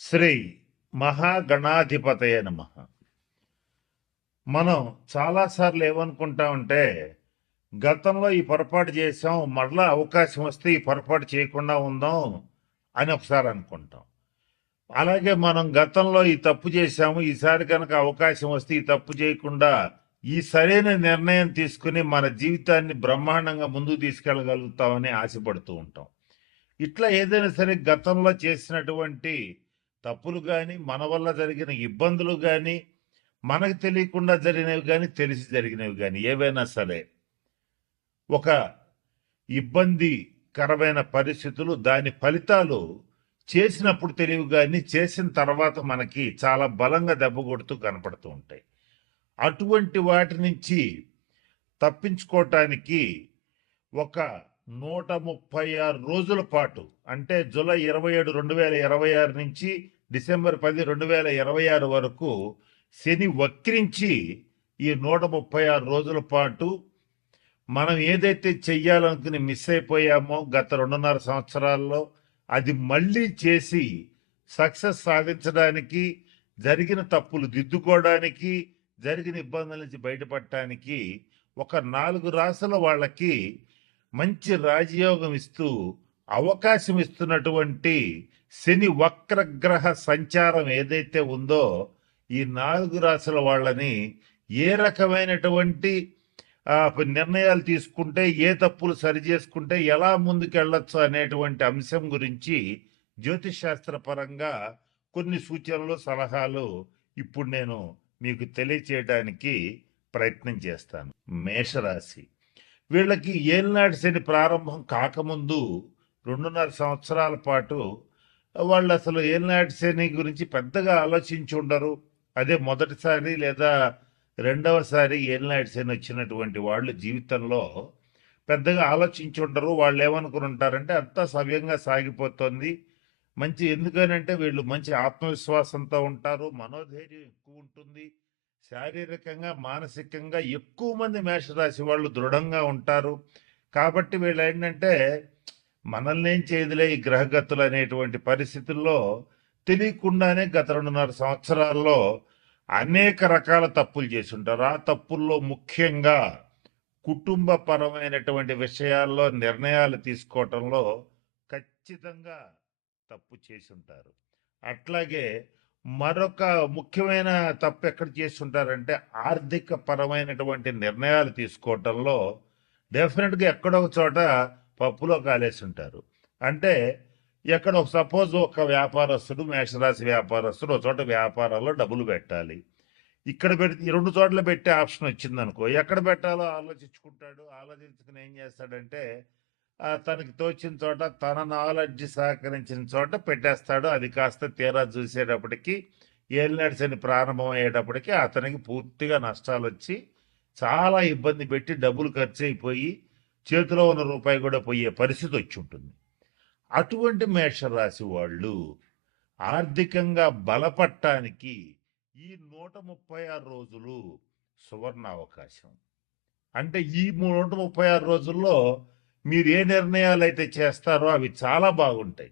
శ్రీ మహాగణాధిపతయ నమః. మనం చాలాసార్లు ఏమనుకుంటామంటే, గతంలో ఈ పొరపాటు చేసాం, మరలా అవకాశం వస్తే ఈ పొరపాటు చేయకుండా ఉందాం అని ఒకసారి అనుకుంటాం. అలాగే మనం గతంలో ఈ తప్పు చేశాము, ఈసారి కనుక అవకాశం వస్తే ఈ తప్పు చేయకుండా ఈ సరైన నిర్ణయం తీసుకుని మన జీవితాన్ని బ్రహ్మాండంగా ముందుకు తీసుకెళ్ళగలుగుతామని ఆశపడుతూ ఉంటాం. ఇట్లా ఏదైనా సరే గతంలో చేసినటువంటి తప్పులు కానీ, మన వల్ల జరిగిన ఇబ్బందులు కానీ, మనకు తెలియకుండా జరిగినవి కానీ, తెలిసి జరిగినవి కానీ ఏవైనా సరే ఒక ఇబ్బందికరమైన పరిస్థితులు, దాని ఫలితాలు చేసినప్పుడు తెలివి కానీ, చేసిన తర్వాత మనకి చాలా బలంగా దెబ్బ కొడుతూ కనపడుతూ ఉంటాయి. అటువంటి వాటి నుంచి తప్పించుకోవటానికి ఒక 136 రోజుల పాటు, అంటే జూలై 27, 2026 నుంచి డిసెంబర్ 10, 2026 వరకు శని వక్రించి ఈ 136 రోజుల పాటు మనం ఏదైతే చెయ్యాలనుకుని మిస్ అయిపోయామో గత 2.5 సంవత్సరాల్లో, అది మళ్ళీ చేసి సక్సెస్ సాధించడానికి, జరిగిన తప్పులు దిద్దుకోవడానికి, జరిగిన ఇబ్బందుల నుంచి బయటపడటానికి ఒక 4 రాసుల వాళ్ళకి మంచి రాజయోగం ఇస్తూ అవకాశం ఇస్తున్నటువంటి శని వక్రగ్రహ సంచారం ఏదైతే ఉందో, ఈ 4 రాసుల వాళ్ళని ఏ రకమైనటువంటి నిర్ణయాలు తీసుకుంటే, ఏ తప్పులు సరి చేసుకుంటే ఎలా ముందుకెళ్ళొచ్చు అనేటువంటి అంశం గురించి జ్యోతిష్ శాస్త్ర పరంగా కొన్ని సూచనలు, సలహాలు ఇప్పుడు నేను మీకు తెలియచేయడానికి ప్రయత్నం చేస్తాను. మేషరాశి వీళ్ళకి ఏలినాటి శని ప్రారంభం కాకముందు 2.5 సంవత్సరాల పాటు వాళ్ళు అసలు ఏలినాటి శని గురించి పెద్దగా ఆలోచించి ఉండరు. అదే మొదటిసారి లేదా రెండవసారి ఏలినాటి శని వచ్చినటువంటి వాళ్ళు జీవితంలో పెద్దగా ఆలోచించి ఉండరు. వాళ్ళు ఏమనుకుని ఉంటారంటే అంతా సవ్యంగా సాగిపోతుంది, మంచి, ఎందుకనంటే వీళ్ళు మంచి ఆత్మవిశ్వాసంతో ఉంటారు, మనోధైర్యం ఎక్కువ ఉంటుంది, శారీరకంగా మానసికంగా ఎక్కువ మంది మేషరాశి వాళ్ళు దృఢంగా ఉంటారు. కాబట్టి వీళ్ళు ఏంటంటే మనల్ని ఏం చేయదులే ఈ గ్రహగతులు అనేటువంటి పరిస్థితుల్లో తెలియకుండానే గత 2.5 సంవత్సరాల్లో అనేక రకాల తప్పులు చేసి ఉంటారు. ఆ తప్పుల్లో ముఖ్యంగా కుటుంబ పరమైనటువంటి విషయాల్లో నిర్ణయాలు తీసుకోవటంలో ఖచ్చితంగా తప్పు చేసి ఉంటారు. అట్లాగే మరొక ముఖ్యమైన తప్పు ఎక్కడ చేసి ఉంటారంటే ఆర్థిక పరమైనటువంటి నిర్ణయాలు తీసుకోవటంలో డెఫినెట్గా ఎక్కడో ఒక చోట పప్పులో కాలేసి ఉంటారు. అంటే ఎక్కడ సపోజ్ ఒక వ్యాపారస్తుడు, మేషరాశి వ్యాపారస్తుడు ఒక చోట వ్యాపారాల్లో డబ్బులు పెట్టాలి. ఇక్కడ పెడితే 2 చోట్ల పెట్టే ఆప్షన్ వచ్చింది అనుకో, ఎక్కడ పెట్టాలో ఆలోచించుకుంటాడు. ఆలోచించుకుని ఏం చేస్తాడంటే తనకి తోచిన చోట, తన నాలెడ్జ్ సహకరించిన చోట పెట్టేస్తాడు. అది కాస్త తీరా చూసేటప్పటికి ఏలినాటి శని ప్రారంభం అయ్యేటప్పటికి అతనికి పూర్తిగా నష్టాలు వచ్చి చాలా ఇబ్బంది పెట్టి డబ్బులు ఖర్చు అయిపోయి చేతిలో ఉన్న రూపాయి కూడా పోయే పరిస్థితి వచ్చి ఉంటుంది. అటువంటి మేషరాశి వాళ్ళు ఆర్థికంగా బలపడటానికి ఈ 136 రోజులు సువర్ణ అవకాశం. అంటే ఈ 136 రోజుల్లో మీరు ఏ నిర్ణయాలు అయితే చేస్తారో అవి చాలా బాగుంటాయి.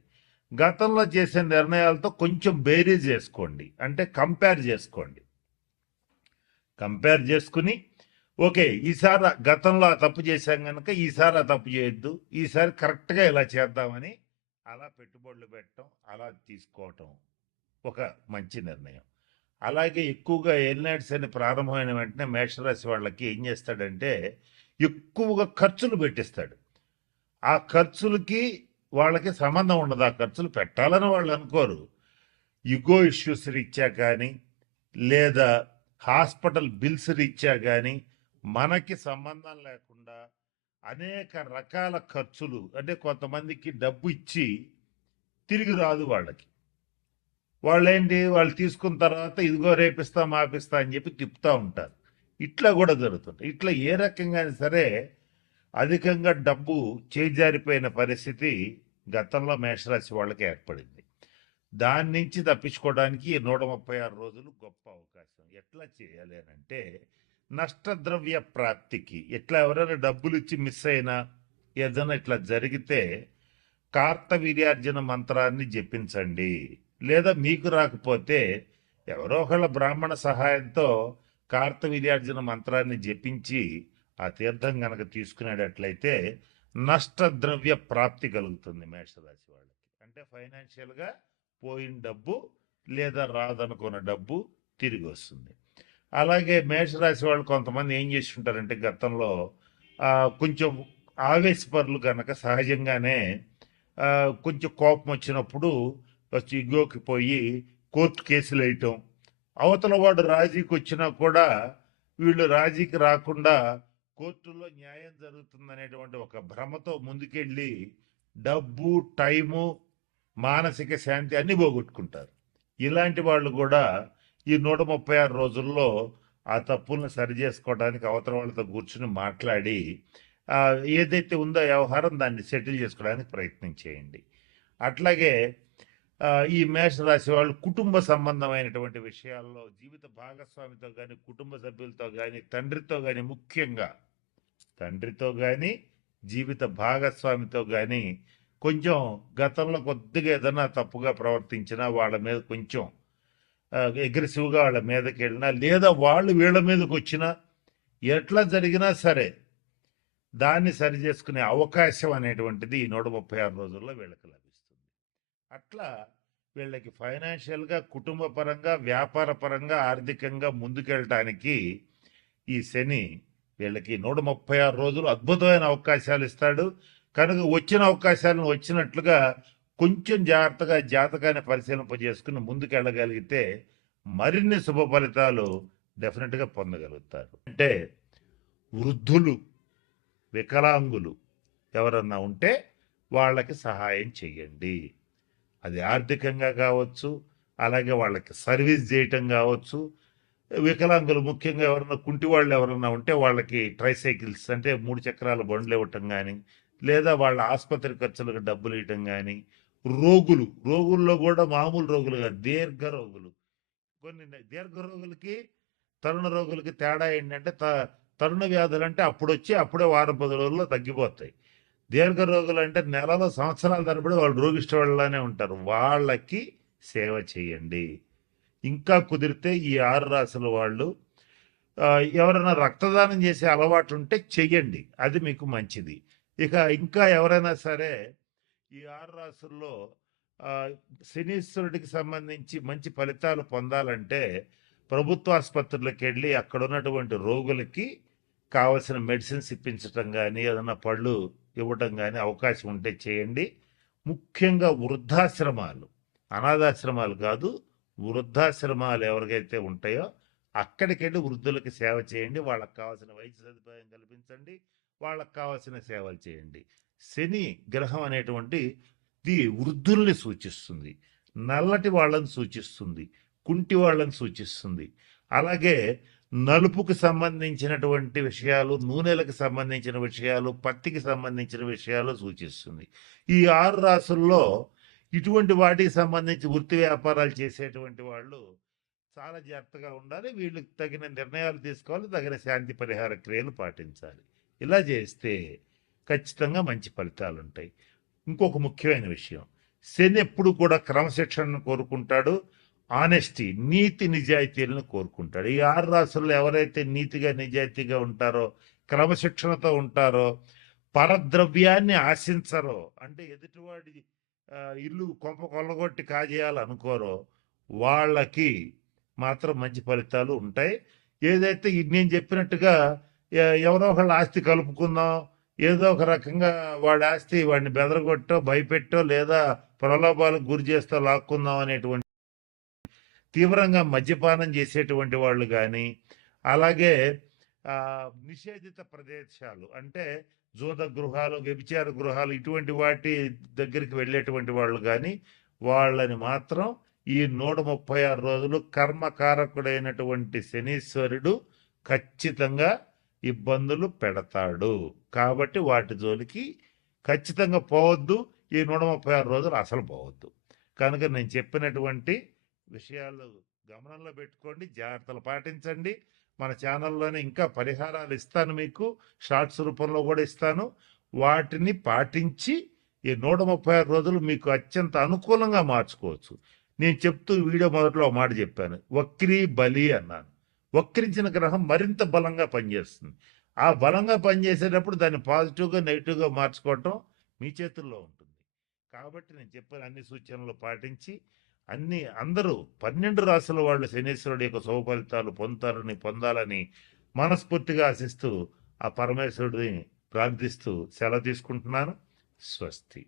గతంలో చేసే నిర్ణయాలతో కొంచెం బేరీజ్ చేసుకోండి, అంటే కంపేర్ చేసుకోండి. కంపేర్ చేసుకుని ఓకే, ఈసారి గతంలో ఆ తప్పు చేశాం కనుక ఈసారి ఆ తప్పు చేయొద్దు, ఈసారి కరెక్ట్గా ఇలా చేద్దామని అలా పెట్టుబడులు పెట్టడం, అలా తీసుకోవటం ఒక మంచి నిర్ణయం. అలాగే ఎక్కువగా ఏలినాటి శని ప్రారంభమైన వెంటనే మేషరాశి వాళ్ళకి ఏం చేస్తాడంటే ఎక్కువగా ఖర్చులు పెట్టిస్తాడు. ఆ ఖర్చులకి వాళ్ళకి సంబంధం ఉండదు, ఆ ఖర్చులు పెట్టాలని వాళ్ళు అనుకోరు. ఇగో ఇష్యూస్ రీత్యా కానీ, లేదా హాస్పిటల్ బిల్స్ రీత్యా కానీ మనకి సంబంధం లేకుండా అనేక రకాల ఖర్చులు, అంటే కొంతమందికి డబ్బు ఇచ్చి తిరిగి రాదు వాళ్ళకి. వాళ్ళేంటి, వాళ్ళు తీసుకున్న తర్వాత ఇదిగో రేపిస్తా మాపిస్తా అని చెప్పి తిప్పుతూ ఉంటారు. ఇట్లా కూడా జరుగుతుంటాయి. ఇట్లా ఏ రకంగా సరే అధికంగా డబ్బు చేజారిపోయిన పరిస్థితి గతంలో మేషరాశి వాళ్ళకి ఏర్పడింది. దాని నుంచి తప్పించుకోవడానికి 136 రోజులు గొప్ప అవకాశం. ఎట్లా చేయాలి అని అంటే నష్టద్రవ్య ప్రాప్తికి, ఎట్లా ఎవరైనా డబ్బులు ఇచ్చి మిస్ అయినా ఏదైనా ఇట్లా జరిగితే కార్తవీర్యార్జున మంత్రాన్ని జపించండి. లేదా మీకు రాకపోతే ఎవరో ఒకళ్ళ బ్రాహ్మణ సహాయంతో కార్తవీర్యార్జున మంత్రాన్ని జపించి ఆ తీర్థం గనక తీసుకునేటట్లయితే నష్టద్రవ్య ప్రాప్తి కలుగుతుంది మేషరాశి వాళ్ళకి. అంటే ఫైనాన్షియల్గా పోయిన డబ్బు లేదా రాదనుకున్న డబ్బు తిరిగి వస్తుంది. అలాగే మేషరాశి వాళ్ళు కొంతమంది ఏం చేసి ఉంటారంటే గతంలో కొంచెం ఆవేశపరులు కనుక సహజంగానే కొంచెం కోపం వచ్చినప్పుడు ఇగోకి పోయి కోర్టు కేసులు వేయటం, అవతల వాడు రాజీకి వచ్చినా కూడా వీళ్ళు రాజీకి రాకుండా కోర్టులో న్యాయం జరుగుతుందనేటువంటి ఒక భ్రమతో ముందుకెళ్ళి డబ్బు, టైము, మానసిక శాంతి అన్ని పోగొట్టుకుంటారు. ఇలాంటి వాళ్ళు కూడా ఈ 136 రోజుల్లో ఆ తప్పులను సరిచేసుకోవడానికి అవతల వాళ్ళతో కూర్చుని మాట్లాడి ఏదైతే ఉందో వ్యవహారం దాన్ని సెటిల్ చేసుకోవడానికి ప్రయత్నం చేయండి. అట్లాగే ఈ మేషరాశి వాళ్ళు కుటుంబ సంబంధమైనటువంటి విషయాల్లో జీవిత భాగస్వామితో కానీ, కుటుంబ సభ్యులతో కానీ, తండ్రితో కానీ, ముఖ్యంగా తండ్రితో కానీ, జీవిత భాగస్వామితో కానీ కొంచెం గతంలో కొద్దిగా ఏదైనా తప్పుగా ప్రవర్తించినా వాళ్ళ మీద కొంచెం అగ్రెసివ్గా వాళ్ళ మీదకి వెళ్ళినా, లేదా వాళ్ళు వీళ్ళ మీదకి వచ్చినా, ఎట్లా జరిగినా సరే దాన్ని సరి చేసుకునే అవకాశం అనేటువంటిది ఈ 136 రోజుల్లో వీళ్ళకి లభిస్తుంది. అట్లా వీళ్ళకి ఫైనాన్షియల్గా, కుటుంబ పరంగా, వ్యాపార పరంగా, ఆర్థికంగా ముందుకెళ్ళటానికి ఈ శని వీళ్ళకి 136 రోజులు అద్భుతమైన అవకాశాలు ఇస్తాడు. కనుక వచ్చిన అవకాశాలను వచ్చినట్లుగా కొంచెం జాగ్రత్తగా జాతకాన్ని పరిశీలింపజేసుకుని ముందుకెళ్ళగలిగితే మరిన్ని శుభ ఫలితాలు డెఫినెట్గా పొందగలుగుతారు. అంటే వృద్ధులు, వికలాంగులు ఎవరన్నా ఉంటే వాళ్ళకి సహాయం చేయండి. అది ఆర్థికంగా కావచ్చు, అలాగే వాళ్ళకి సర్వీస్ చేయటం కావచ్చు. వికలాంగులు ముఖ్యంగా ఎవరన్నా కుంటి వాళ్ళు ఎవరన్నా ఉంటే వాళ్ళకి ట్రైసైకిల్స్ అంటే 3 చక్రాల బండ్లు ఇవ్వటం కానీ, లేదా వాళ్ళ ఆసుపత్రి ఖర్చులకు డబ్బులు ఇవ్వటం కానీ, రోగుల్లో కూడా మామూలు రోగులు కాదు, దీర్ఘ రోగులు. కొన్ని దీర్ఘ రోగులకి, తరుణ రోగులకి తేడా ఏంటంటే తరుణ వ్యాధులు అంటే అప్పుడు వచ్చి అప్పుడే వారం 10 రోజుల్లో తగ్గిపోతాయి. దీర్ఘ రోగులు అంటే నెలలో, సంవత్సరాల తరబడి వాళ్ళు రోగిష్ట వాళ్ళనే ఉంటారు. వాళ్ళకి సేవ చేయండి. ఇంకా కుదిరితే ఈ 6 రాశుల వాళ్ళు ఎవరైనా రక్తదానం చేసే అలవాటు ఉంటే చెయ్యండి, అది మీకు మంచిది. ఇక ఇంకా ఎవరైనా సరే ఈ 6 రాశుల్లో శనీశ్వరుడికి సంబంధించి మంచి ఫలితాలు పొందాలంటే ప్రభుత్వ ఆసుపత్రులకు వెళ్ళి అక్కడ ఉన్నటువంటి రోగులకి కావలసిన మెడిసిన్స్ ఇప్పించటం కానీ, ఏదైనా పళ్ళు ఇవ్వటం కానీ అవకాశం ఉంటే చేయండి. ముఖ్యంగా వృద్ధాశ్రమాలు, అనాథాశ్రమాలు కాదు, వృద్ధాశ్రమాలు ఎవరికైతే ఉంటాయో అక్కడికి వెళ్ళి వృద్ధులకి సేవ చేయండి. వాళ్ళకి కావాల్సిన వైద్య సదుపాయం కల్పించండి, వాళ్ళకి కావాల్సిన సేవలు చేయండి. శని గ్రహం అనేటువంటి వృద్ధుల్ని సూచిస్తుంది, నల్లటి వాళ్ళని సూచిస్తుంది, కుంటి వాళ్ళని సూచిస్తుంది. అలాగే నలుపుకు సంబంధించినటువంటి విషయాలు, నూనెలకు సంబంధించిన విషయాలు, పత్తికి సంబంధించిన విషయాలు సూచిస్తుంది. ఈ 6 రాశుల్లో ఇటువంటి వాటికి సంబంధించి వృత్తి వ్యాపారాలు చేసేటువంటి వాళ్ళు చాలా జాగ్రత్తగా ఉండాలి. వీళ్ళకి తగిన నిర్ణయాలు తీసుకోవాలి, తగిన శాంతి పరిహార క్రియలు పాటించాలి. ఇలా చేస్తే ఖచ్చితంగా మంచి ఫలితాలు ఉంటాయి. ఇంకొక ముఖ్యమైన విషయం, శని ఎప్పుడు కూడా క్రమశిక్షణను కోరుకుంటాడు, ఆనెస్టీ, నీతి నిజాయితీలను కోరుకుంటాడు. ఈ 6 రాశుల్లో ఎవరైతే నీతిగా నిజాయితీగా ఉంటారో, క్రమశిక్షణతో ఉంటారో, పరద్రవ్యాన్ని ఆశించరో, అంటే ఎదుటివాడి ఇల్లు కొంప కొల్లగొట్టి కాజేయాలనుకోరో, వాళ్ళకి మాత్రం మంచి ఫలితాలు ఉంటాయి. ఏదైతే నేను చెప్పినట్టుగా ఎవరో ఒకళ్ళ ఆస్తి కలుపుకుందాం, ఏదో ఒక రకంగా వాడి ఆస్తి వాడిని బెదరగొట్టో, భయపెట్టో, లేదా ప్రలోభాలకు గురి చేస్తూ లాక్కుందాం అనేటువంటి తీవ్రంగా మద్యపానం చేసేటువంటి వాళ్ళు కానీ, అలాగే నిషేధిత ప్రదేశాలు అంటే జూద గృహాలు, వ్యభిచార గృహాలు, ఇటువంటి వాటి దగ్గరికి వెళ్ళేటువంటి వాళ్ళు కానీ, వాళ్ళని మాత్రం ఈ 136 రోజులు కర్మకారకుడైనటువంటి శనీశ్వరుడు ఖచ్చితంగా ఇబ్బందులు పెడతాడు. కాబట్టి వాటి జోలికి ఖచ్చితంగా పోవద్దు. ఈ 136 రోజులు అసలు పోవద్దు. కనుక నేను చెప్పినటువంటి విషయాలు గమనంలో పెట్టుకోండి, జాగ్రత్తలు పాటించండి. మన ఛానల్లోనే ఇంకా పరిహారాలు ఇస్తాను, మీకు షార్ట్స్ రూపంలో కూడా ఇస్తాను. వాటిని పాటించి ఈ 136 రోజులు మీకు అత్యంత అనుకూలంగా మార్చుకోవచ్చు. నేను చెప్తూ వీడియో మొదట్లో ఒక మాట చెప్పాను, వక్రీ బలి అన్నాను. వక్రించిన గ్రహం మరింత బలంగా పనిచేస్తుంది. ఆ బలంగా పనిచేసేటప్పుడు దాన్ని పాజిటివ్గా నెగిటివ్గా మార్చుకోవటం మీ చేతుల్లో ఉంటుంది. కాబట్టి నేను చెప్పిన అన్ని సూచనలు పాటించి అందరూ 12 రాసుల వాళ్ళు శనీశ్వరుడి యొక్క శుభ ఫలితాలు పొందాలని మనస్ఫూర్తిగా ఆశిస్తూ ఆ పరమేశ్వరుడిని ప్రార్థిస్తూ సెలవు తీసుకుంటున్నాను. స్వస్తి.